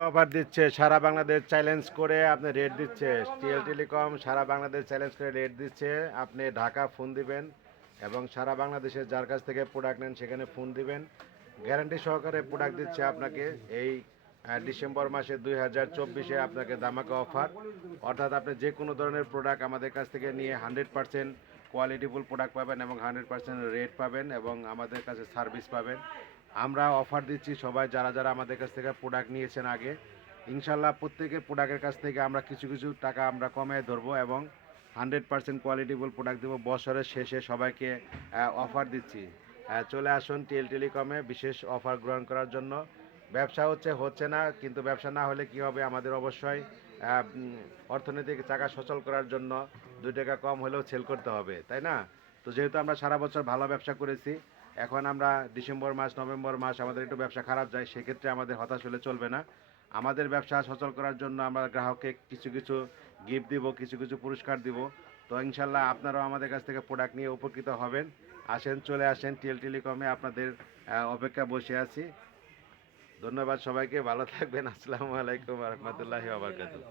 Offer দিচ্ছে সারা Bangladesh challenge করে আপনি রেট দিচ্ছে। টিএল টেলিকম সারা বাংলাদেশ চ্যালেঞ্জ করে রেট দিচ্ছে। আপনি ঢাকা ফোন দিবেন এবং সারা বাংলাদেশে যার কাছ থেকে প্রোডাক্ট নেন সেখানে ফোন দিবেন, গ্যারান্টি সহকারে প্রোডাক্ট দিচ্ছে আপনাকে। এই ডিসেম্বর মাসে 2024-এ আপনাকে ধামাকা অফার, অর্থাৎ আপনি যে কোনো ধরনের প্রোডাক্ট আমাদের কাছ থেকে নিয়ে 100% কোয়ালিটিফুল প্রোডাক্ট পাবেন এবং 100% রেট পাবেন এবং আমাদের কাছে সার্ভিস পাবেন। আমরা অফার দিচ্ছি সবাই যারা যারা আমাদের কাছ থেকে প্রোডাক্ট নিয়েছেন আগে, ইনশাল্লাহ প্রত্যেকের প্রোডাক্টের কাছ থেকে আমরা কিছু কিছু টাকা আমরা কমিয়ে ধরবো এবং 100% কোয়ালিটিফুল প্রোডাক্ট দেবো। বছরের শেষে সবাইকে অফার দিচ্ছি। চলে আসুন টিএল টেলিকমে বিশেষ অফার গ্রহণ করার জন্য। ব্যবসা হচ্ছে না, কিন্তু ব্যবসা না হলে কি হবে, আমাদের অবশ্যই অর্থনৈতিক চাকা সচল করার জন্য 2 টাকা কম হলেও সেল করতে হবে, তাই না? তো যেহেতু আমরা সারা বছর ভালো ব্যবসা করেছি, এখন আমরা ডিসেম্বর মাস নভেম্বর মাস আমাদের একটু ব্যবসা খারাপ যায়, সেক্ষেত্রে আমাদের হতাশ হলে চলবে না। আমাদের ব্যবসা সচল করার জন্য আমরা গ্রাহককে কিছু কিছু গিফট দিব, কিছু কিছু পুরস্কার দিব। তো ইনশাল্লাহ আপনারাও আমাদের কাছ থেকে প্রোডাক্ট নিয়ে উপকৃত হবেন। আসেন, চলে আসেন টিএল টেলিকমে, আপনাদের অপেক্ষা বসে আছি। ধন্যবাদ সবাইকে, ভালো থাকবেন। আসসালামু আলাইকুম রহমতুল্লাহি ওয়া বারাকাতুহু।